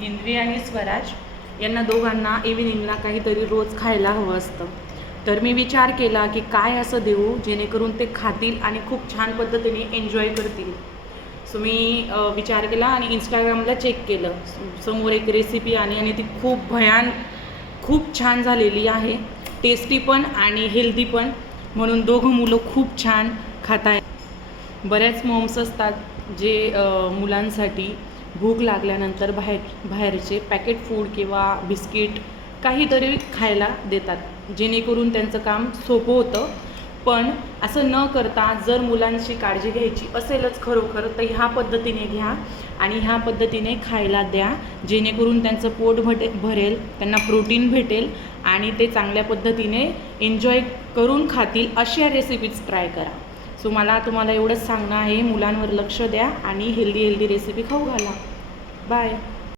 हिंदवी आणि स्वराज यांना दोघांना इव्हिनिंगला काहीतरी रोज खायला हवं असतं. तर मी विचार केला की काय असं देऊ जेणेकरून ते खातील आणि खूप छान पद्धतीने एन्जॉय करतील. सो मी विचार केला आणि इंस्टाग्रामला चेक केलं. समोर एक रेसिपी आली आणि ती खूप छान झालेली आहे. टेस्टी पण आणि हेल्दी पण, म्हणून दोघं मुलं खूप छान खात आहेत. बऱ्याच मॉम्स असतात जे मुलांसाठी भूक लागल्यानंतर बाहेरचे पॅकेट फूड किंवा बिस्किट काहीतरी खायला देतात जेणेकरून त्यांचं काम सोपं होतं. पण असं न करता जर मुलांची काळजी घ्यायची असेलच खरोखर तर ह्या पद्धतीने घ्या आणि ह्या पद्धतीने खायला द्या, जेणेकरून त्यांचं पोट भरेल, त्यांना प्रोटीन भेटेल आणि ते चांगल्या पद्धतीने एन्जॉय करून खातील. अशा रेसिपीज ट्राय करा. सो मला तुम्हाला एवढंच सांगणं आहे, मुलांवर लक्ष द्या आणि हेल्दी रेसिपी खाऊ घाला. बाय.